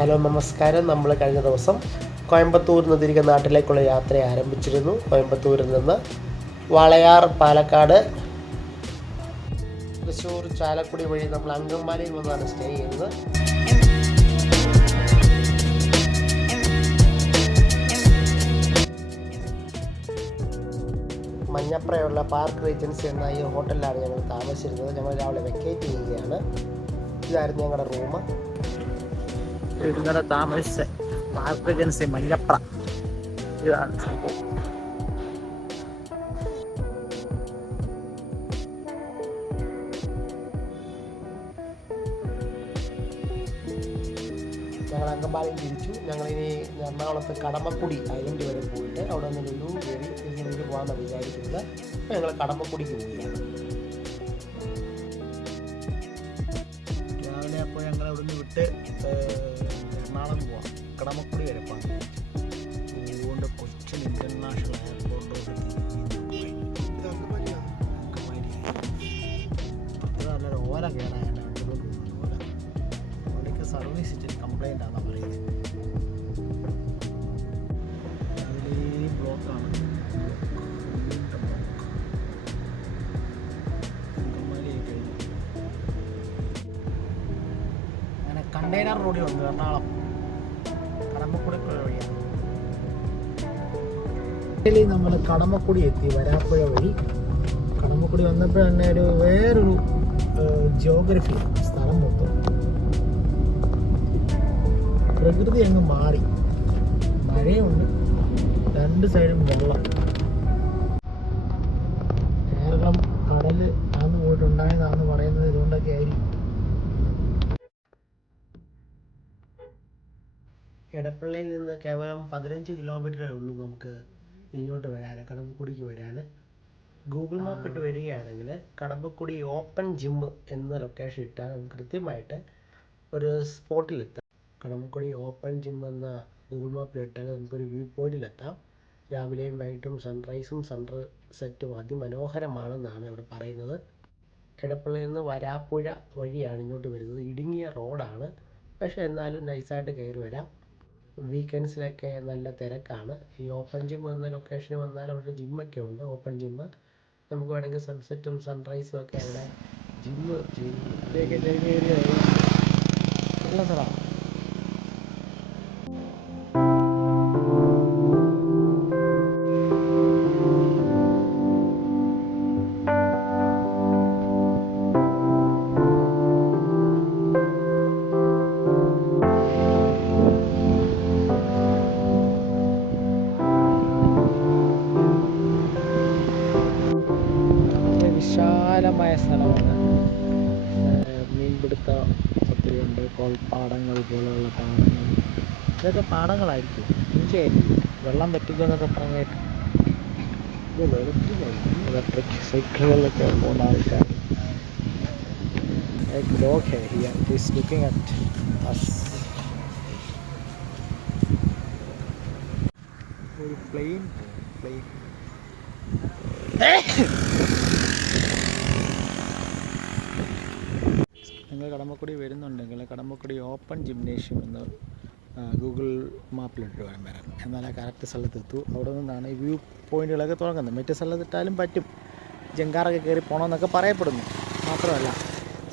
Hello നമസ്കാരം. നമ്മൾ കഴിഞ്ഞ ദിവസം കോയമ്പത്തൂരിൽ നിന്ന് തിരികെ നാട്ടിലേക്കുള്ള യാത്ര ആരംഭിച്ചിരുന്നു. കോയമ്പത്തൂരിൽ നിന്ന് വാളയാർ, പാലക്കാട്, തൃശ്ശൂർ, ചാലക്കുടി വഴി നമ്മൾ അങ്കമാലിയിൽ വന്നാണ് സ്റ്റേ ചെയ്യുന്നത്. മഞ്ഞപ്രയുള്ള പാർക്ക് റീജൻസി എന്ന ഈ ഹോട്ടലിലാണ് ഞങ്ങൾ താമസിച്ചിരുന്നത്. ഞങ്ങൾ രാവിലെ വെക്കേറ്റ് ചെയ്യുകയാണ്. ഇതായിരുന്നു ഞങ്ങളുടെ റൂം. ഇന്നലെ താമസിച്ച പാർക്ക് റീജൻസി മഞ്ഞപ്ര, ഇതാണ് സംഭവം. ഞങ്ങൾ അങ്കമാലിയിൽ തിരിച്ചു. ഞങ്ങളിനി എറണാകുളത്ത് കടമക്കുടി ഐലൻഡ് വരെ പോയിട്ട് അവിടെ നിന്ന് ലുലു കയറി തിരിഞ്ഞു പോകാമെന്ന് വിചാരിക്കുന്നത്. അപ്പോൾ ഞങ്ങൾ കടമക്കുടിക്ക് പോവുകയാണ്. രാവിലെ അപ്പോൾ ഞങ്ങൾ അവിടെ നിന്ന് വിട്ട് എറണാകുളം പോവാം, കടമക്കുടി വരെ പോകാം. അതുകൊണ്ട് കൊച്ചിൻ ഇൻ്റർനാഷണൽ എയർപോർട്ടിലോട്ട് നല്ലൊരു ഓല കയറാനായിട്ട് കണ്ടുകൊണ്ട് പോകുന്നത്. ഓല ഓലയ്ക്ക് സർവീസ് ഇച്ചിരി കംപ്ലൈൻ്റ് ആണെന്നാണ് പറയുന്നത്. അതിൽ ബ്ലോക്കാണ്. അങ്ങനെ കണ്ടെയ്നർ റോഡിൽ വന്നു എറണാകുളം കടമക്കുടി വഴിയാണ്. നമ്മൾ കടമക്കുടി എത്തി, വരാപ്പുഴ വഴി. കടമക്കുടി വന്നപ്പോൾ തന്നെ വേറൊരു ജിയോഗ്രഫി സ്ഥലം മൊത്തം പ്രകൃതി അങ്ങ് മാറി. മഴയുണ്ട്, രണ്ട് സൈഡും വെള്ളം. കേരളം കടല് ആന്ന് പോയിട്ടുണ്ടായതാണെന്ന് പറയുന്നത് ഇതുകൊണ്ടൊക്കെ ആയിരിക്കും. എടപ്പള്ളിയിൽ നിന്ന് കേവലം 15 കിലോമീറ്ററേ ഉള്ളൂ നമുക്ക് ഇങ്ങോട്ട് വരാൻ, കടമക്കുടിക്ക് വരാൻ. ഗൂഗിൾ മാപ്പ് ഇട്ട് വരികയാണെങ്കിൽ കടമക്കുടി ഓപ്പൺ ജിം എന്ന ലൊക്കേഷൻ ഇട്ടാൽ നമുക്ക് കൃത്യമായിട്ട് ഒരു സ്പോട്ടിലെത്താം. കടമക്കുടി ഓപ്പൺ ജിം എന്ന ഗൂഗിൾ മാപ്പിലിട്ടാൽ നമുക്കൊരു വ്യൂ പോയിന്റിലെത്താം. രാവിലെയും വൈകിട്ടും സൺറൈസും സൺസെറ്റും അതിമനോഹരമാണെന്നാണ് ഇവിടെ പറയുന്നത്. എടപ്പള്ളിയിൽ നിന്ന് വരാപ്പുഴ വഴിയാണ് ഇങ്ങോട്ട് വരുന്നത്. ഇടുങ്ങിയ റോഡാണ്, പക്ഷേ എന്നാലും നൈസായിട്ട് കയറി വരാം. വീക്കെൻഡ്സിലൊക്കെ നല്ല തിരക്കാണ്. ഈ ഓപ്പൺ ജിം എന്ന ലൊക്കേഷനിൽ വന്നാൽ അവിടെ ജിമ്മൊക്കെ ഉണ്ട്. ഓപ്പൺ ജിമ്മ് നമുക്ക് വേണമെങ്കിൽ സൺസെറ്റും സൺറൈസും ഒക്കെ അവിടെ ജിമ്മ് നല്ല സ്ഥലമാണ്. വിശാലമായ സ്ഥലമാണ്. മീൻപിടുത്ത ഒത്തിരി ഉണ്ട്. കോൾപ്പാടങ്ങൾ പോലെയുള്ള പാടങ്ങൾ, ഇതൊക്കെ പാടങ്ങളായിരിക്കും, ഇഞ്ചയായിരിക്കും. വെള്ളം പറ്റിക്കുമെന്നൊക്കെ പറഞ്ഞിട്ട് ഇലക്ട്രിക് സൈക്കിളുകളിലൊക്കെ പോകുന്ന ആൾക്കാർ. Like dog here, he is looking at us. ഒരു പ്ലെയിൻ നിങ്ങൾ കടമക്കുടി വരുന്നുണ്ടെങ്കിൽ കടമക്കുടി ഓപ്പൺ ജിംനേഷ്യം എന്ന് ഗൂഗിൾ മാപ്പിലിട്ട് വേണം വരാൻ. എന്നാലേ കറക്റ്റ് സ്ഥലത്തെത്തൂ. അവിടെ നിന്നാണ് ഈ വ്യൂ പോയിന്റുകളൊക്കെ തുടങ്ങുന്നത്. മറ്റു സ്ഥലത്തിട്ടാലും പറ്റും, ജങ്കാറൊക്കെ കയറി പോകണമെന്നൊക്കെ പറയപ്പെടുന്നു. മാത്രമല്ല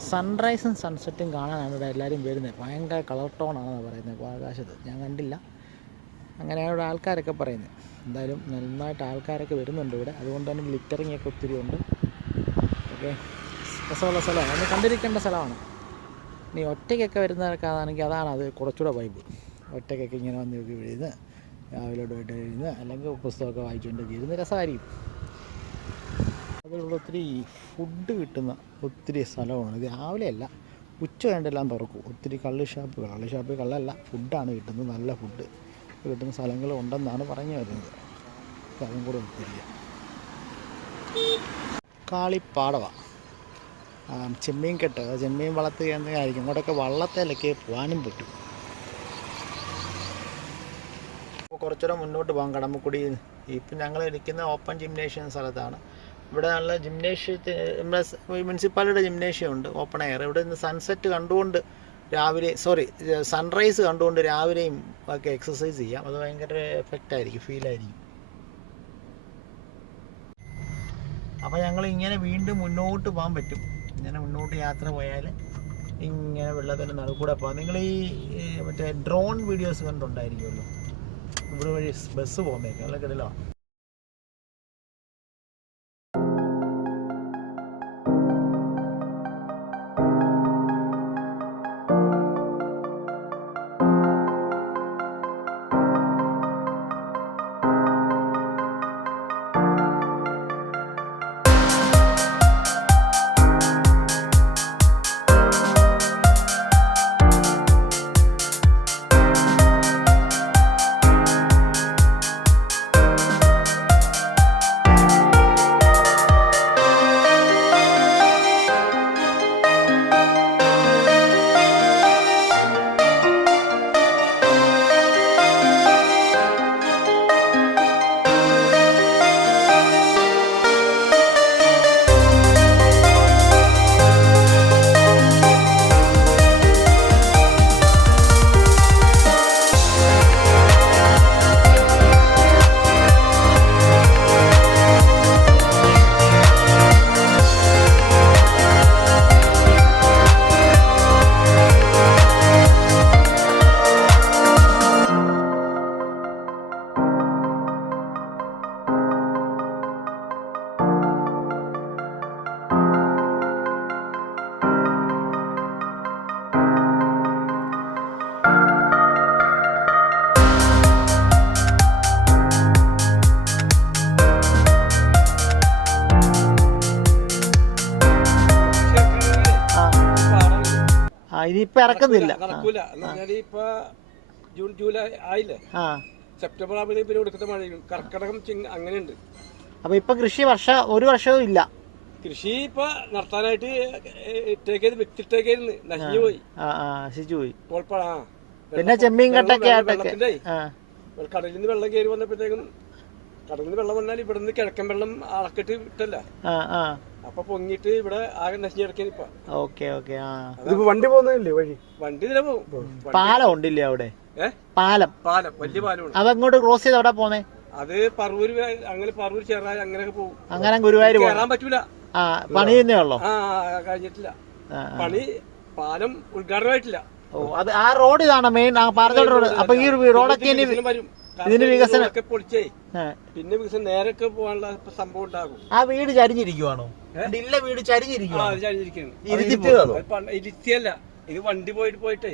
സൺറൈസും സൺസെറ്റും കാണാനാണ് ഇവിടെ എല്ലാവരും വരുന്നത്. ഭയങ്കര കളർ ടോണാണെന്ന് പറയുന്നത് ഇപ്പോൾ ആകാശത്ത്. ഞാൻ കണ്ടില്ല, അങ്ങനെയാണ് ഇവിടെ ആൾക്കാരൊക്കെ പറയുന്നത്. എന്തായാലും നന്നായിട്ട് ആൾക്കാരൊക്കെ വരുന്നുണ്ട് ഇവിടെ. അതുകൊണ്ട് തന്നെ ഗ്ലിറ്ററിങ് ഒക്കെ ഒത്തിരി ഉണ്ട്. ഓക്കെ, രസമുള്ള സ്ഥലമാണ്, ഒന്ന് കണ്ടിരിക്കേണ്ട സ്ഥലമാണ്. ഇനി ഒറ്റയ്ക്കൊക്കെ വരുന്നവർക്കാണെങ്കിൽ അത് കുറച്ചുകൂടെ വൈബ്. ഒറ്റയ്ക്കൊക്കെ ഇങ്ങനെ വന്ന് ഇരുന്ന് രാവിലെ പോയിട്ട് ഇരുന്ന് അല്ലെങ്കിൽ പുസ്തകമൊക്കെ വായിച്ചുകൊണ്ടൊക്കെ ഇരുന്ന് രസമായിരിക്കും. അതിലുള്ള ഒത്തിരി ഫുഡ് കിട്ടുന്ന ഒത്തിരി സ്ഥലമാണ്. ഇത് രാവിലെയല്ല, ഉച്ച കഴിഞ്ഞെല്ലാം തുറക്കും. ഒത്തിരി കള്ള് ഷാപ്പ് കള്ളല്ല, ഫുഡാണ് കിട്ടുന്നത്. നല്ല ഫുഡ് കിട്ടുന്ന സ്ഥലങ്ങളും ഉണ്ടെന്നാണ് പറഞ്ഞു വരുന്നത്. അതും കൂടെ ഒത്തിരി കാളിപ്പാടമാണ്. ചെമ്മീൻ കെട്ട്, ചെമ്മീൻ വളർത്ത് കേന്ദ്രമായിരിക്കും. ഇങ്ങോട്ടൊക്കെ വള്ളത്തേലൊക്കെ പോകാനും പറ്റും. അപ്പോൾ കുറച്ചുകൂടെ മുന്നോട്ട് പോകാം കടമക്കുടി. ഇപ്പം ഞങ്ങൾ ഇരിക്കുന്ന ഓപ്പൺ ജിംനേഷ്യം സ്ഥലത്താണ്. ഇവിടെ നല്ല ജിംനേഷ്യത്തിന് നമ്മുടെ മുനിസിപ്പാലിറ്റിയുടെ ജിംനേഷ്യം ഉണ്ട്, ഓപ്പൺ എയർ. ഇവിടെ നിന്ന് സൺസെറ്റ് കണ്ടുകൊണ്ട് രാവിലെ സൺറൈസ് കണ്ടുകൊണ്ട് രാവിലെയും ഒക്കെ എക്സസൈസ് ചെയ്യാം. അത് ഭയങ്കര എഫക്റ്റായിരിക്കും, ഫീലായിരിക്കും. അപ്പോൾ ഞങ്ങൾ ഇങ്ങനെ വീണ്ടും മുന്നോട്ട് പോകാൻ പറ്റും. ഇങ്ങനെ മുന്നോട്ട് യാത്ര പോയാൽ ഇങ്ങനെ വെള്ളത്തിൻ്റെ നടുക്കൂടെ പോകാം. നിങ്ങൾ ഈ മറ്റേ ഡ്രോൺ വീഡിയോസ് കണ്ടുണ്ടായിരിക്കുമല്ലോ, ഇവിടെ വഴി ബസ് പോകുന്നേക്കും, നല്ല കിടലോ. ഇനിയിപ്പോൾ ഇറക്കുന്നില്ല. നടക്കൂല. ഇപ്പൊ ജൂൺ ജൂലൈ ആയില്ലേ, സെപ്റ്റംബർ ആകുമ്പോഴേ പിന്നെ കൊടുക്കുന്ന മഴയും കർക്കിടകം അങ്ങനെയുണ്ട്. അപ്പൊ ഇപ്പൊ കൃഷി ഒരു വർഷവും ഇല്ല. കൃഷി ഇപ്പൊ നടത്താനായിട്ട് വിത്തിട്ടേക്കായിരുന്നു, നശിഞ്ഞു പോയി. പിന്നെ ചെമ്മീൻ കട്ടൊക്കെ വെള്ളത്തിന്റെ കടലിൽ നിന്ന് വെള്ളം കയറി വന്നപ്പോഴത്തേക്കും, കടലിൽ നിന്ന് വെള്ളം വന്നാൽ ഇവിടെ നിന്ന് കിഴക്കൻ വെള്ളം അളക്കിട്ട് വിട്ടല്ല, അപ്പൊ പൊങ്ങിട്ട് ഇവിടെ ആകെ നശിഞ്ഞു കിടക്കാൻ. ഇപ്പൊ വണ്ടി പോകുന്നില്ലേ വഴി? വണ്ടി ഇതിലെ പോകും. പാലം ഉണ്ടില്ലേ അവിടെ? പാലം വലിയ പാലമാണ്. അതങ്ങോട്ട് ക്രോസ് ചെയ്ത് അവിടെ പോന്നേ? അത് പറവൂര്, അങ്ങനെ പറവൂർ ചെറായി അങ്ങനെയൊക്കെ പോകും. അങ്ങനെ ഗുരുവായൂർ കയറാൻ പറ്റൂല, പണി ചെയ്യുന്നേ ഉള്ളോ? കഴിഞ്ഞിട്ടില്ല പണി, പാലം ഉദ്ഘാടനമായിട്ടില്ല. അത് ആ റോഡ് ഇതാണ് മെയിൻ പാറത്തോട് റോഡ്. അപ്പൊ ഈ റോഡൊക്കെ വരും, ഇതിന് വികസനം പൊളിച്ചേ പിന്നെ വികസനം നേരൊക്കെ പോകാനുള്ള സംഭവം ഉണ്ടാകും. ആ വീട് ചരിഞ്ഞിരിക്കുവാണോ? ഇല്ല, വീട് ചരിഞ്ഞിരിക്കുവാണ്. ഇരുത്തിയല്ല, ഇത് വണ്ടി പോയിട്ടേ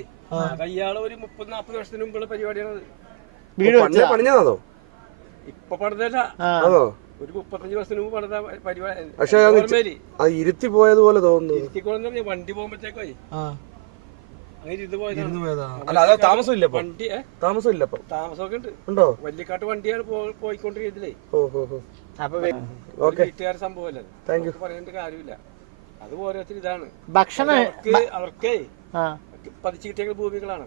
കയ്യാളെ ഒരു 30-40 വർഷത്തിന് മുമ്പുള്ള പരിപാടിയാണ്. വീട് പണിഞ്ഞതോ? ഇപ്പൊ പണിതല്ല, ഒരു 35 വർഷത്തിന് മുമ്പ് പണിത പരിപാടി. പക്ഷെ ഇരുത്തി പോയതുപോലെ തോന്നുന്നു. ഇരുത്തിക്കോളെന്ന് വണ്ടി പോകുമ്പോഴത്തേക്കോ താമസമില്ല, താമസമൊക്കെ ഉണ്ട്. വല്യക്കാട്ട് വണ്ടിയാണ് പോയിക്കൊണ്ടിരിക്കുന്നതിലേ. വീട്ടുകാരുടെ സംഭവമല്ലേ, പറയേണ്ട കാര്യമില്ല. അത് ഓരോരുത്തർ ഇതാണ്. ഭക്ഷണം അവർക്കേ പതിച്ചു കിട്ടിയ ഭൂമികളാണ്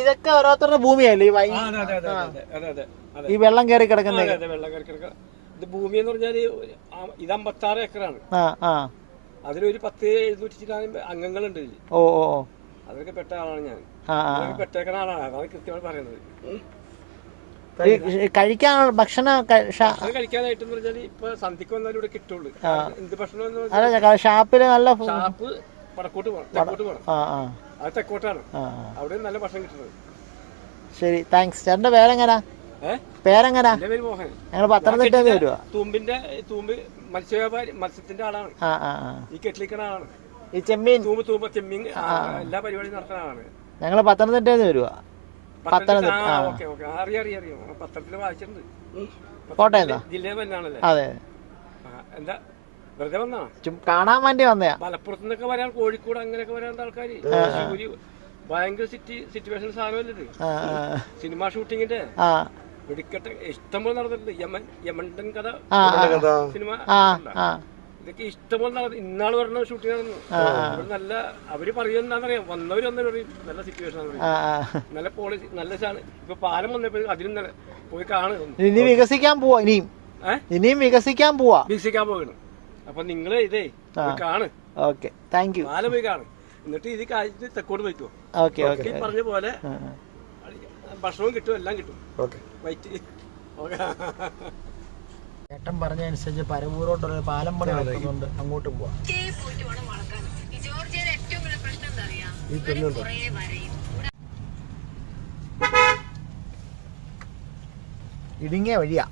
ഇതൊക്കെ ഓരോരുത്തരുടെ ഭൂമിയല്ലേ ഈ വെള്ളം കയറി കിടക്കുന്ന? വെള്ളം കയറി കിടക്കുക. ഇത് ഭൂമി എന്ന് പറഞ്ഞാല് ഇത് 56 ഏക്കറാണ്. അതിലൊരു 10-700 അംഗങ്ങളുണ്ട്. അതൊക്കെ പെട്ട ആളാണ് ഞാൻ. പെട്ടേക്കുന്ന ആളാണ്, അതാണ് കൃത്യമായി പറയുന്നത്. കഴിക്കാൻ ഭക്ഷണം കഴിക്കാനായിട്ട് പറഞ്ഞാൽ ഇപ്പൊ സന്ധിക്ക് വന്നാലും ഇവിടെ കിട്ടുള്ളൂ. എന്ത് ഭക്ഷണം? ഷാപ്പില് നല്ല ഷാപ്പ് വടക്കോട്ട് പോകണം, തെക്കോട്ട് പോകണം. അത് തെക്കോട്ടാണ്, അവിടെ നല്ല ഭക്ഷണം കിട്ടുന്നത്. ശരി, താങ്ക്സ്. ചേട്ടന്റെ പേരെങ്ങനാ? പേരെങ്ങനാ? എന്റെ പേര് മോഹൻ. ഞങ്ങൾ പത്തനംതിട്ട വരുവാ. തൂമ്പ് മത്സ്യവ്യാപാരി, മത്സ്യത്തിന്റെ ആളാണ്. ഈ കെട്ടിലിക്കുന്ന ആളാണ്. ഈ ചെമ്മീൻ ചെമ്മീൻ എല്ലാ പരിപാടിയും നടത്തുന്ന ആളാണ്. ഞങ്ങള് പത്തനംതിട്ട വരുവാ. അറിയാം, പത്രത്തില് വായിച്ചിട്ടുണ്ട്. കോട്ടയം ജില്ലയിൽ തന്നെയാണല്ലേ? അതെ. എന്താ വെറുതെ വന്നാ? കാണാൻ വേണ്ടി വന്നയാ. മലപ്പുറത്ത് നിന്നൊക്കെ വരാൻ, കോഴിക്കോട് അങ്ങനെയൊക്കെ വരാൻ ആൾക്കാര്. ഭയങ്കര സിറ്റുവേഷൻ സാധനമല്ലേ സിനിമ ഷൂട്ടിങ്ങിന്റെ. വെടിക്കെട്ട് ഇഷ്ടംപോലെ നടന്നിട്ടുണ്ട്. യമണ്ടൻ കഥ സിനിമ, ഇതൊക്കെ ഇഷ്ടംപോലെ നടന്നു. ഇന്നാള് പറഞ്ഞ ഷൂട്ടിംഗ് നടന്നു. നല്ല അവര് പറയുന്നറിയാം, വന്നവര് പറയും നല്ല സിറ്റുവേഷൻ ആണ്, നല്ല പോളിസി, നല്ല സാധനം. ഇപ്പൊ പാലം വന്നപ്പോ അതിലും പോയി കാണും. ഇനി വികസിക്കാൻ പോവാ, ഇനിയും വികസിക്കാൻ പോകണം. അപ്പൊ നിങ്ങള് ഇതേ കാണ്. Okay, thank you. പാലം പോയി കാണും. എന്നിട്ട് ഇത് കഴിച്ചിട്ട് തെക്കോട്ട് പോയിക്കോ. Okay okay. പറഞ്ഞ പോലെ ഭക്ഷണവും കിട്ടും, എല്ലാം കിട്ടും. ഓക്കെ. വൈറ്റ് ചേട്ടൻ പറഞ്ഞ അനുസരിച്ച് പരവൂരോട്ടൊരു പാലം പണി നടക്കുന്നുണ്ട്, അങ്ങോട്ട് പോവാം. ഇടുങ്ങിയ വഴിയാ.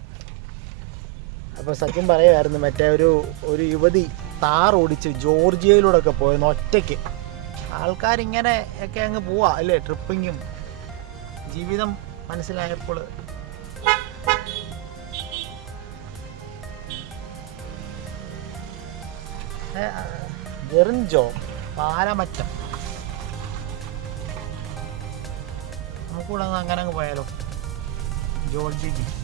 അപ്പൊ സത്യം പറയുമായിരുന്നു, മറ്റേ ഒരു യുവതി താർ ഓടിച്ച് ജോർജിയയിലൂടെ ഒക്കെ പോയെന്ന് ഒറ്റയ്ക്ക്. ആൾക്കാരിങ്ങനെ ഒക്കെ അങ്ങ് പോവാ അല്ലേ, ട്രിപ്പിങ്ങും. ജീവിതം മനസ്സിലായപ്പോൾ ജെറിൻജോ പാലമറ്റം. നമുക്കൂടെ അങ്ങനെ അങ്ങ് പോയാലോ, ജോർജി ബീച്ച്.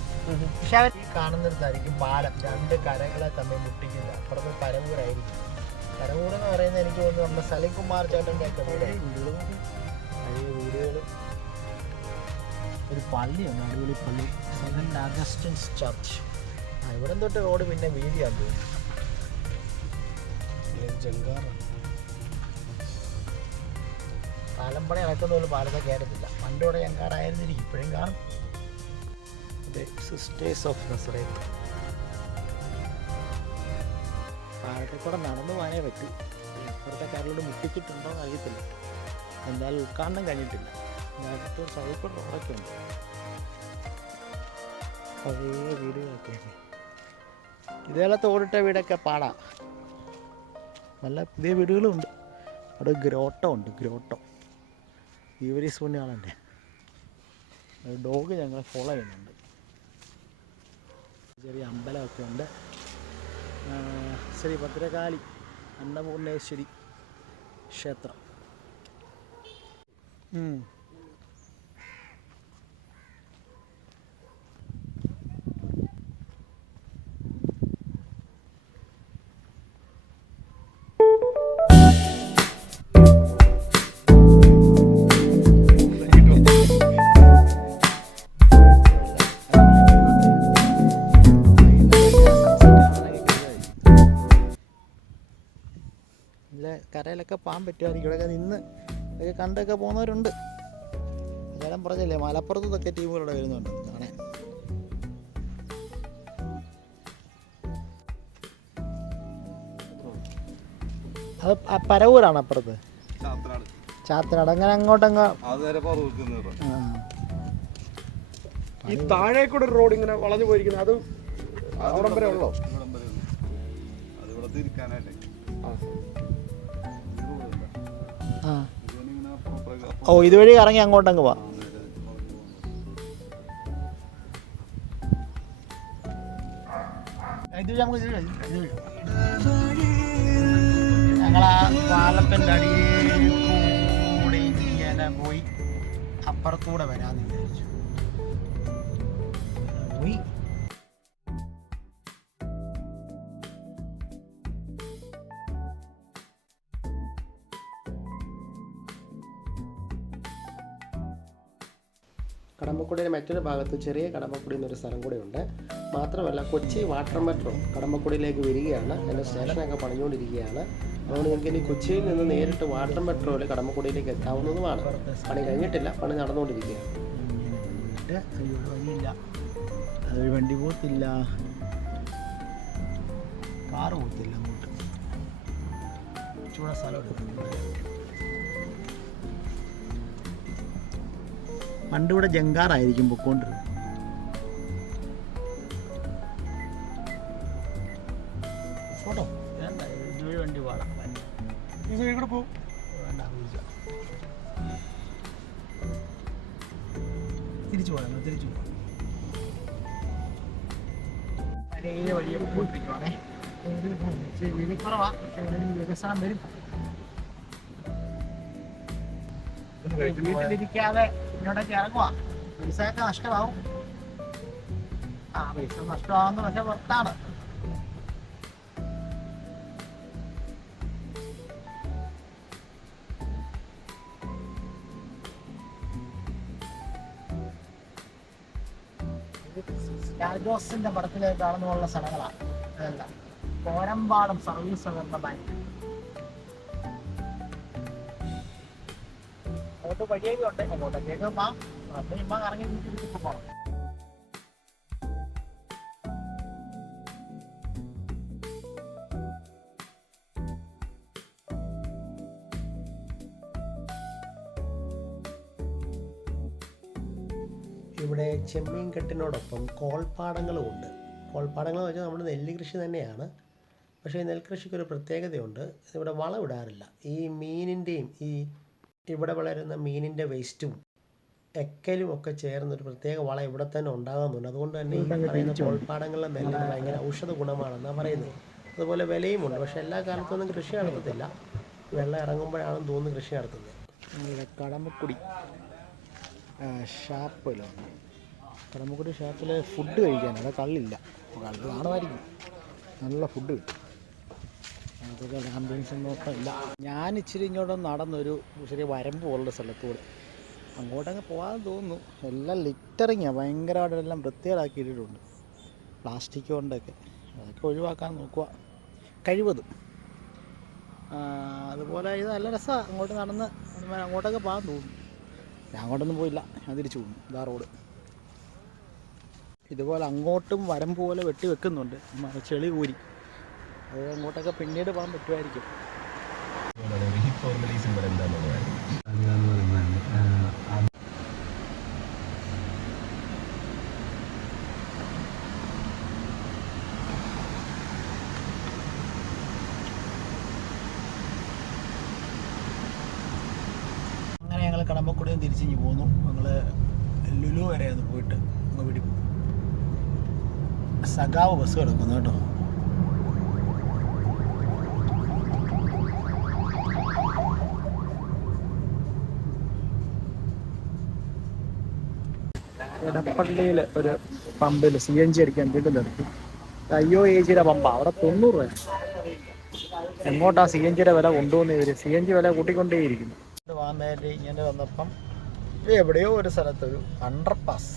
പക്ഷെ അവർ ഈ കാണുന്നിടത്തായിരിക്കും പാലം, രണ്ട് കരകളെ തമ്മിൽ മുട്ടിക്കില്ല. അപ്പുറത്ത് പരവൂരായിരിക്കും. പരവൂർ എന്ന് പറയുന്നത് എനിക്ക് തോന്നുന്നു നമ്മുടെ സലിംകുമാർ ചേട്ടൻ്റെ ഒക്കെ വീടുകൾ, ഒരു പള്ളിയുണ്ട്, അടിപൊളി പള്ളി, സെന്റ് അഗസ്റ്റിൻസ് ചർച്ച്. ഇവിടെ തൊട്ട് റോഡ് പിന്നെ വീതിയാന്ന് തോന്നുന്നു. പാലം പണി നടക്കുന്ന പോലും പാലത്തെ കയറത്തില്ല. പണ്ടോടെ ജങ്കാറായിരുന്നിരിക്കും, ഇപ്പോഴും കാണും. Sisters of Nazareth. പാലത്തെ കൂടെ നടന്നു പോകാനേ പറ്റൂ. അപ്പുറത്തെ കാരിലോട് മുട്ടിച്ചിട്ടുണ്ടോ എന്ന് അറിയത്തില്ല. എന്തായാലും ഉദ്ഘാടനം കഴിഞ്ഞിട്ടില്ല. അടുത്ത് സൈക്കിൾ റോഡൊക്കെ ഉണ്ട്, പഴയ വീടുകളൊക്കെ. ഇതേപോലത്തെ ഓടിട്ട വീടൊക്കെ പാടാ. നല്ല പുതിയ വീടുകളും ഉണ്ട്. അവിടെ ഗ്രോട്ടോ ഉണ്ട്, ഗ്രോട്ടോ. ഈവരീസ് പുണ്യാളൻ്റെ ഡോഗ് ഞങ്ങളെ ഫോളോ ചെയ്യുന്നുണ്ട്. ചെറിയ അമ്പലമൊക്കെ ഉണ്ട്. ശ്രീ ഭദ്രകാളി അന്നപൂർണേശ്വരി ക്ഷേത്രം. കരയിലൊക്കെ പോകാൻ പറ്റുമായിരിക്കും. ഇവിടെയൊക്കെ നിന്ന് ഒക്കെ കണ്ടൊക്കെ പോകുന്നവരുണ്ട്. ഞാൻ പറഞ്ഞില്ലേ, മലപ്പുറത്ത് നിന്നൊക്കെ ടീമുകളിവിടെ വരുന്നുണ്ട് കാണാൻ. അത് പരവൂരാണ് അപ്പുറത്ത്, ചാത്തനാട്. അങ്ങനെ അങ്ങോട്ടങ്ങ് ഈ താഴെ കൂടെ ഒരു റോഡ് ഇങ്ങനെ വളഞ്ഞു പോയിരിക്കുന്നത്, അത് അവിടം വരെ ഉള്ളോ? ഓ, ഇതുവഴി ഇറങ്ങി അങ്ങോട്ടങ്ങ് പോവാം. ഞങ്ങളാ പാലത്തിൻ്റെ അടിയിൽ കൂടെ ഇങ്ങനെ പോയി അപ്പുറത്തൂടെ വരാമെന്ന് വിചാരിച്ചു. പോയി കടമ്പക്കുടിയുടെ മറ്റൊരു ഭാഗത്ത് ചെറിയ കടമ്പക്കുടി എന്നൊരു സ്ഥലം കൂടെ ഉണ്ട്. മാത്രമല്ല, കൊച്ചി വാട്ടർ മെട്രോ കടമ്പക്കുടിയിലേക്ക് വരികയാണ്. അതിൻ്റെ സ്റ്റേഷനൊക്കെ പണിഞ്ഞുകൊണ്ടിരിക്കുകയാണ്. അതുകൊണ്ട് നിങ്ങൾക്ക് ഇനി കൊച്ചിയിൽ നിന്ന് നേരിട്ട് വാട്ടർ മെട്രോയിൽ കടമ്പക്കുടിയിലേക്ക് എത്താവുന്നതുമാണ്. പണി കഴിഞ്ഞിട്ടില്ല, പണി നടന്നുകൊണ്ടിരിക്കുകയാണ്. വഴിയില്ല, അതൊരു വണ്ടി പോകത്തില്ല, കാറ് പോകത്തില്ല അങ്ങോട്ട്. ചൂടാ സ്ഥലം എടുക്കുന്നുണ്ട്. പണ്ട് ഇവിടെ ജങ്കാറായിരിക്കും പൊക്കോണ്ടിരുന്നത്. ഫോട്ടോ വേണ്ട, ഇതുവഴി വണ്ടി പാടാം. ഇവിടെ പോകും, വേണ്ട, തിരിച്ചു പോകാം, തിരിച്ചു പോകാം. അതിൻ്റെ വഴിയെ പോയിട്ടിരിക്കുവാണേ. വിലക്കുറവാ, വികസനം വരും. വീട്ടിലിരിക്കാതെ ഇങ്ങോട്ടേക്ക് ഇറങ്ങുക. പൈസയൊക്കെ നഷ്ടമാവും. പൈസ നഷ്ടമാകുന്ന പക്ഷെ പുറത്താണ്. സ്റ്റാർജോസിന്റെ പടത്തിലേക്ക് കടന്നുപോലുള്ള സ്ഥലങ്ങളാണ് അതെല്ലാം. കോരമ്പാടം സർവീസ് സഹകരണ ബാങ്ക്. അങ്ങോട്ട് വഴിയൊക്കെ ഉണ്ട്, അങ്ങോട്ടേക്ക് പോകാം. അപ്പം ചുമ്മാ കറങ്ങി തിരിച്ച് പോകണം. ഇവിടെ ചെമ്മീൻ കെട്ടിനോടൊപ്പം കോൾപ്പാടങ്ങളുമുണ്ട്. കോൾപ്പാടങ്ങൾ എന്ന് വെച്ചാൽ നമ്മുടെ നെല്ല് കൃഷി തന്നെയാണ്. പക്ഷേ ഈ നെൽകൃഷിക്കൊരു പ്രത്യേകതയുണ്ട്, ഇവിടെ വളം ഇടാറില്ല. ഈ മീനിൻ്റെയും ഈ ഇവിടെ വളരുന്ന മീനിൻ്റെ വേസ്റ്റും എക്കലും ഒക്കെ ചേർന്നൊരു പ്രത്യേക വളം ഇവിടെ തന്നെ ഉണ്ടാകുന്നുണ്ട്. അതുകൊണ്ട് തന്നെ ഈ പറയുന്ന കോൾപ്പാടങ്ങളിലെ നെല്ലിന് ഭയങ്കര ഔഷധ ഗുണമാണെന്നാണ് പറയുന്നത്. അതുപോലെ വിലയുമുണ്ട്. പക്ഷേ എല്ലാ കാലത്തൊന്നും കൃഷി നടത്തത്തില്ല, വെള്ളം ഇറങ്ങുമ്പോഴാണെന്ന് തോന്നുന്നു കൃഷി നടത്തുന്നത്. കടമക്കുടി ഷാപ്പിലാണ്. കടമക്കുടി ഷാപ്പിൽ ഫുഡ് കഴിക്കാൻ അവിടെ കള്ളില്ല, കള്ള് കാണുമായിരിക്കും. നല്ല ഫുഡ് കിട്ടും. അതൊക്കെ ആംബിയൻസ് ഒന്നും ഇല്ല. ഞാൻ ഇച്ചിരി ഇങ്ങോട്ട് നടന്നൊരു ചെറിയ വരമ്പ് പോലുള്ള സ്ഥലത്തൂടെ അങ്ങോട്ടങ്ങ് പോകാൻ തോന്നുന്നു. എല്ലാം ലിറ്ററിങ്ങാണ്, ഭയങ്കരമായിട്ടെല്ലാം വൃത്തികേടാക്കിയിട്ടുണ്ട് പ്ലാസ്റ്റിക് കൊണ്ടൊക്കെ. അതൊക്കെ ഒഴിവാക്കാൻ നോക്കുക കഴിവതും. അതുപോലെ ഇത് നല്ല രസമാണ്, അങ്ങോട്ട് നടന്ന് അങ്ങോട്ടൊക്കെ പോകാൻ തോന്നുന്നു. ഞാൻ അങ്ങോട്ടൊന്നും പോയില്ല, ഞാൻ തിരിച്ചു പോകുന്നു. ഇതാ റോഡ്. ഇതുപോലെ അങ്ങോട്ടും വരമ്പ് പോലെ വെട്ടി വെക്കുന്നുണ്ട്, ചെളി കൂരി. അത് അങ്ങോട്ടൊക്കെ പിന്നീട് പോകാൻ പറ്റുമായിരിക്കും. അങ്ങനെ ഞങ്ങൾ കടമ്പക്കുടിയും തിരിച്ചിഞ്ഞ് പോന്നു. ഞങ്ങൾ ലുലു വരെ ഒന്ന് പോയിട്ട് ഒന്ന് വീട്ടിൽ പോകും. സഖാവ് ബസ് കിടക്കുന്നു കേട്ടോ. എടപ്പള്ളിയിൽ ഒരു പമ്പിൽ CNG അടിക്കാൻ വീണ്ടും നിർത്തി. IOAGയുടെ പമ്പാണ്, അവിടെ 90 രൂപ. എങ്ങോട്ടാ CNGയുടെ വില കൊണ്ടുവന്ന് ഇവർ? CNG വില കൂട്ടിക്കൊണ്ടേയിരിക്കുന്നു. വാന്നേരി ഇങ്ങനെ വന്നപ്പം എവിടെയോ ഒരു സ്ഥലത്തൊരു അണ്ടർപാസ്.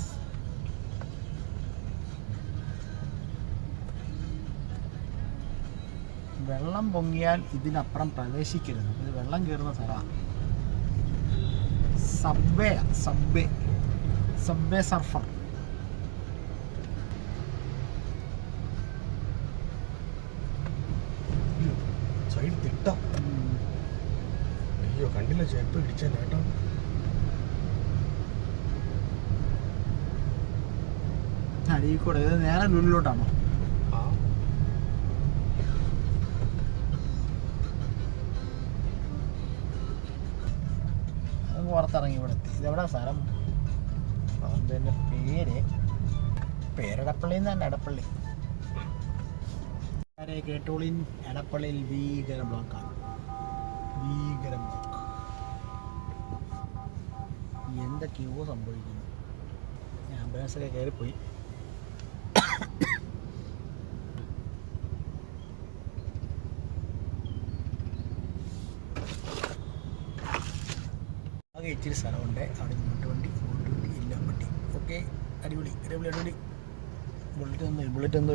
വെള്ളം പൊങ്ങിയാൽ ഇതിനപ്പുറം പ്രവേശിക്കരുത്, ഇത് വെള്ളം കയറുന്ന സ്ഥലമാണ്. Subway surfer. സൈഡ് തിട്ടം. അയ്യോ കണ്ടില്ല, ചേപ്പ് ഇടിച്ചാൽ കേട്ടോ. അടിക്കൂടെ ഇത് നേരെ ലുലിലോട്ടാണോ? അത് പുറത്തിറങ്ങി ഇവിടെ എത്തി. ഇതെവിടെ സ്ഥലം? അതിൻ്റെ പേരെടപ്പള്ളി തന്നെ, എടപ്പള്ളി. കേട്ടോളിൻ, എടപ്പള്ളിയിൽ ഭീകര ബ്ലോക്കാണ്, ഭീകര ബ്ലോക്ക്. എന്തൊക്കെയോ സംഭവിക്കുന്നു. ആംബുലൻസൊക്കെ കയറിപ്പോയി. ആകെ ഇച്ചിരി സ്ഥലമുണ്ട് അവിടെ. ഇങ്ങോട്ട് വണ്ടി, ഇങ്ങോട്ട് വണ്ടി, ഇല്ല വണ്ടി. ഓക്കെ, അടിപൊളി അടിപൊളി അടിപൊളി. ബുള്ളറ്റ് എന്തോ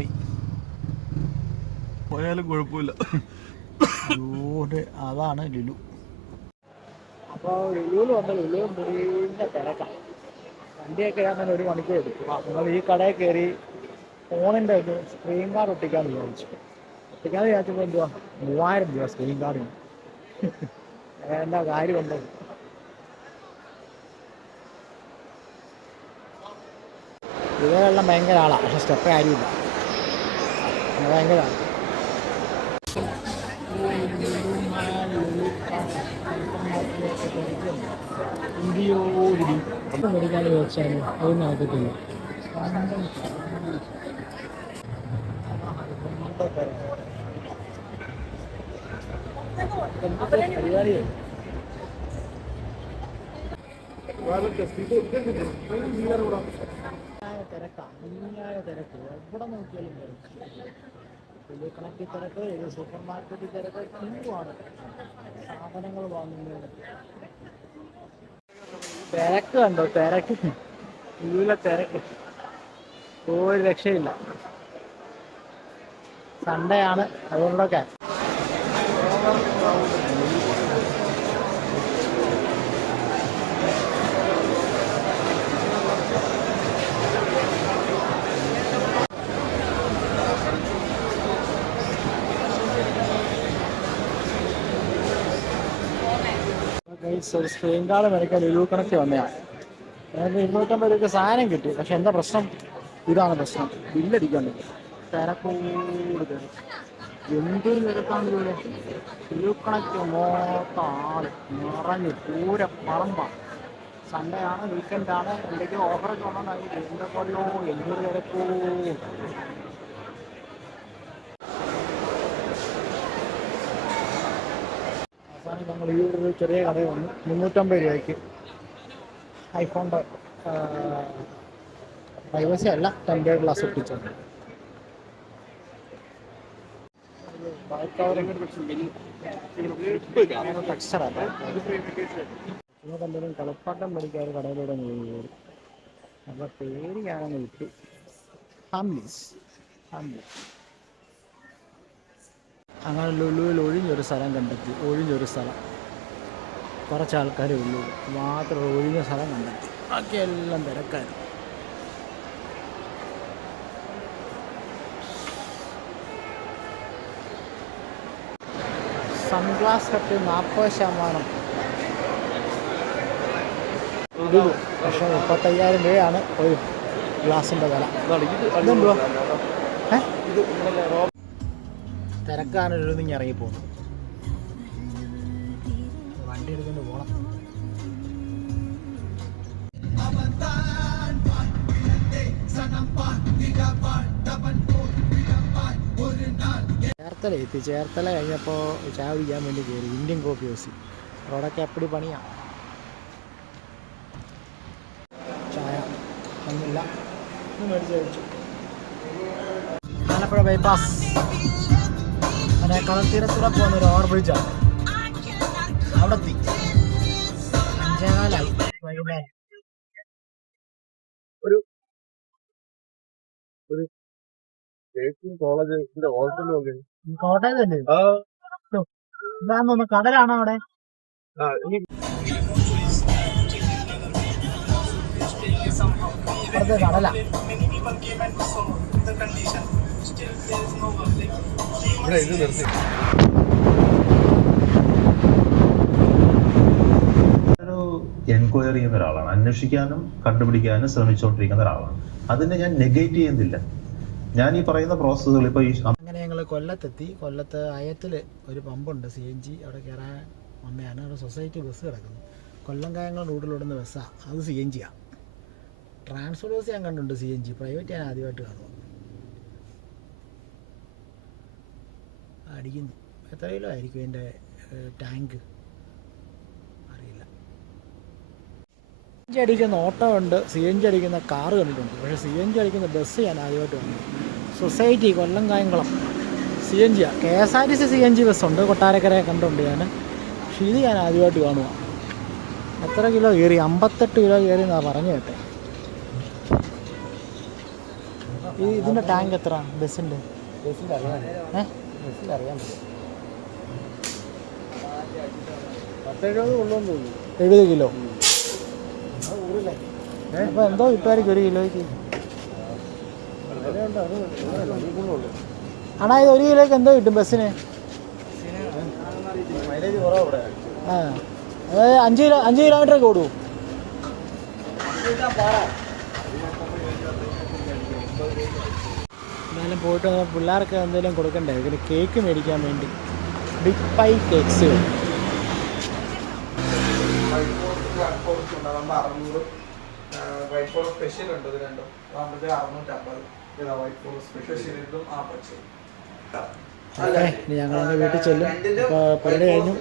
പോയാലും കുഴപ്പമില്ല. അതാണ് ലുലു. അപ്പോൾ ലുലുവിൽ വന്ന ലുലു മുഴുവൻ തിരക്കാണ്. വണ്ടിയൊക്കെ ഞാൻ തന്നെ 1 മണിക്കൂർ എടുക്കും. നിങ്ങൾ ഈ കടയിൽ കയറി ഫോണിൻ്റെ ഒരു സ്ക്രീൻ ഗാർഡ് ഒട്ടിക്കാമെന്ന് വിചാരിച്ചു. ഒട്ടിക്കാമെന്ന് വിചാരിച്ചപ്പോൾ എന്തുവാ 3000 രൂപ സ്ക്രീൻ ഗാർഡിന്. എന്താ കാര്യമുണ്ടോ? ഇവരെല്ലാം ഭയങ്കര ആളാണ്, പക്ഷെ സ്റ്റെപ്പ് കാര്യമില്ല, ഭയങ്കര ആളാണ്. മേടിക്കാൻ വെച്ചാൽ അത് നടക്കത്തില്ല. പരിപാടിയാണ്. തിരക്ക് എവിടെ നോക്കിയാലും വലിയ കണക്കിൽ തിരക്ക്, ഏത് സൂപ്പർ മാർക്കറ്റിൽ തിരക്ക്, ക്യൂവാണ് സാധനങ്ങൾ വാങ്ങുന്നത്. തിരക്ക് കണ്ടോ? തിരക്ക്, ലുലുവിലെ തിരക്ക് ഒരു രക്ഷയില്ല. സൺഡേ ആണ്, അതുകൊണ്ടൊക്കെ ഗൈസ് ഒരു സ്ക്രീൻ കാർഡ് മേടിക്കാൻ ലുലു കണക്ട് വന്നതാണ്. എനിക്ക് 250 രൂപയ്ക്ക് സാധനം കിട്ടി. പക്ഷെ എന്താ പ്രശ്നം? ഇതാണ് പ്രശ്നം, ബില്ലടിക്കാണ്ട് തിരക്കൂട് എന്തൊരു തിരക്കാണ് ഇവിടെ. ലുലു കണക്ട് മൊത്തം ആള് നിറഞ്ഞ് പൂര പറമ്പാണ്. സൺഡേ ആണ്, വീക്കെൻഡ് ആണ്, എന്തൊക്കെയോ ഓഫറൊക്കെ ഉണ്ടെന്നായി. എന്താ പറയോ എന്തൊരു തിരക്കൂ. അവസാനം ഞങ്ങൾ ഈ ഒരു ചെറിയ കടയിൽ വന്നു. 350 രൂപയ്ക്ക് ഐഫോണിൻ്റെ പ്രൈവസി അല്ല, ടെമ്പേർഡ് ഗ്ലാസ് ഒട്ടിച്ചത്. ടെക്സ്ചറാണ്. എന്തെങ്കിലും കളിപ്പാട്ടം പഠിക്കാൻ ഒരു കടയിലൂടെ കയറി. അപ്പോൾ പേര് ഞാനൊന്ന് വിട്ടു. ഹാംലീസ്. അങ്ങനെ ലുലുവിൽ ഒഴിഞ്ഞൊരു സ്ഥലം കണ്ടെത്തി. ഒഴിഞ്ഞൊരു സ്ഥലം, കുറച്ച് ആൾക്കാരെ ഉള്ളൂ, മാത്രം ഒഴിഞ്ഞ സ്ഥലം കണ്ടെത്തി. ബാക്കിയെല്ലാം തിരക്കായിരുന്നു. സൺഗ്ലാസ് കട്ട് 40% ഇടിവ്. പക്ഷേ 35,000 രൂപയാണ് ഒരു ഗ്ലാസിൻ്റെ വില. ഇതെന്തുവാ? തിരക്കാനൊരു നിങ്ങൾ ഇറങ്ങിപ്പോകുന്നു. വണ്ടി എടുക്കൊണ്ട് പോകണം. ചേർത്തല എത്തി. ചേർത്തല കഴിഞ്ഞപ്പോൾ ചായ കുടിക്കാൻ വേണ്ടി കയറി ഇന്ത്യൻ കോഫി ഹൗസ്. റോഡൊക്കെ അപ്പടി പണിയാണ്. ചായ ഒന്നുമില്ല, മേടിച്ച് കഴിച്ചു. ആലപ്പുഴ ബൈപ്പാസ് അങ്ങനെ കടൽത്തീരത്തൂടെ പോകുന്ന ഒരു ഓവർ ബ്രിഡ്ജാണ്. അവിടെ എത്തി. 5:15 വൈകുന്നേരം. ഒരു കോളേജിന്റെ കോട്ടയം തന്നെ ഇതാണെന്ന്. കടലാണോ അവിടെ? അവിടുത്തെ കടല. എൻക്വയറി ചെയ്യുന്ന ഒരാളാണ്, അന്വേഷിക്കാനും കണ്ടുപിടിക്കാനും ശ്രമിച്ചുകൊണ്ടിരിക്കുന്ന ഒരാളാണ്. അതിനെ ഞാൻ നെഗേറ്റ് ചെയ്യുന്നില്ല. ഞാൻ ഈ പറയുന്ന പ്രോസസ്സുകൾ ഇപ്പോൾ അങ്ങനെ ഞങ്ങൾ കൊല്ലത്തെത്തി. കൊല്ലത്ത് അയത്തിൽ ഒരു പമ്പുണ്ട് CNG. അവിടെ കയറാൻ വന്നതാണ്. അവിടെ സൊസൈറ്റി ബസ് കിടക്കുന്നു. കൊല്ലം കായംകുളം റൂട്ടിലോടുന്ന ബസ്സാണ്. അത് CNG-യാണ്. ട്രാൻസ്പോർട്ട് ബസ് ഞാൻ കണ്ടിട്ടുണ്ട് CNG. പ്രൈവറ്റ് ഞാൻ ആദ്യമായിട്ട് കാണുന്നു. അടിക്കുന്നു. എത്ര കിലോ ആയിരിക്കും എൻ്റെ ടാങ്ക് അറിയില്ല. CNG അടിക്കുന്ന ഓട്ടോ ഉണ്ട്, CNG അടിക്കുന്ന കാറ് കണ്ടിട്ടുണ്ട്. പക്ഷേ CNG അടിക്കുന്ന ബസ് ഞാൻ ആദ്യമായിട്ട് കണ്ടു. സൊസൈറ്റി കൊല്ലം കായംകുളം CNG-യാണ്. KSRTC CNG ബസ്സുണ്ട്, കൊട്ടാരക്കര കണ്ടുണ്ട് ഞാൻ. പക്ഷേ ഇത് ഞാൻ ആദ്യമായിട്ട് കാണുക. എത്ര കിലോ കയറി? 58 കിലോ കയറി എന്നാണ് പറഞ്ഞു കേട്ടെ. ഇതിൻ്റെ ടാങ്ക് എത്ര ബസ്സിൻ്റെ? അറിയാൻ 70 കിലോ. അപ്പോൾ എന്തോ കിട്ടുമായിരിക്കും ഒരു കിലോയ്ക്ക്. ആണാ ഇത് 1 കിലോയ്ക്ക് എന്തോ കിട്ടും ബസ്സിന്? ആ, അതായത് 5 കിലോമീറ്ററൊക്കെ ഓടുമോ? എന്തായാലും പോയിട്ട് പിള്ളേർക്ക് എന്തെങ്കിലും കൊടുക്കണ്ടേ? ഇതിന് കേക്ക് മേടിക്കാൻ വേണ്ടി. Big pi cakes. സ്പെഷ്യൽ ഉണ്ട്. ഇത് രണ്ടും 650. ഇനി ഞങ്ങളങ്ങ് വീട്ടിൽ ചെല്ലും. പരിപാടി കഴിഞ്ഞു.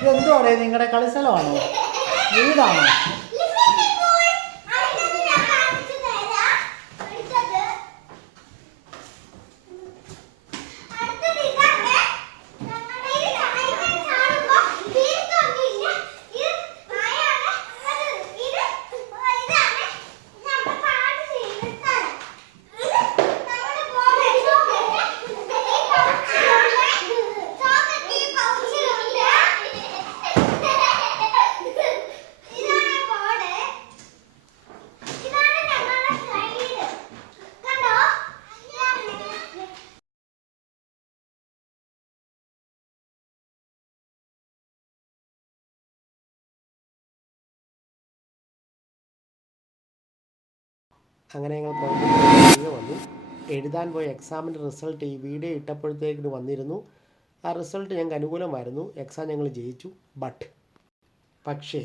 ഇതെന്തുവാടേ നിങ്ങളുടെ കളിസ്ഥലമാണോ? വീടാണോ? അങ്ങനെ ഞങ്ങൾ കോയമ്പത്തൂർ വന്നു. എഴുതാൻ പോയ എക്സാമിൻ്റെ റിസൾട്ട് ഈ വീഡിയോ ഇട്ടപ്പോഴത്തേക്കിന് വന്നിരുന്നു. ആ റിസൾട്ട് ഞങ്ങൾക്ക് അനുകൂലമായിരുന്നു. എക്സാം ഞങ്ങൾ ജയിച്ചു. പക്ഷേ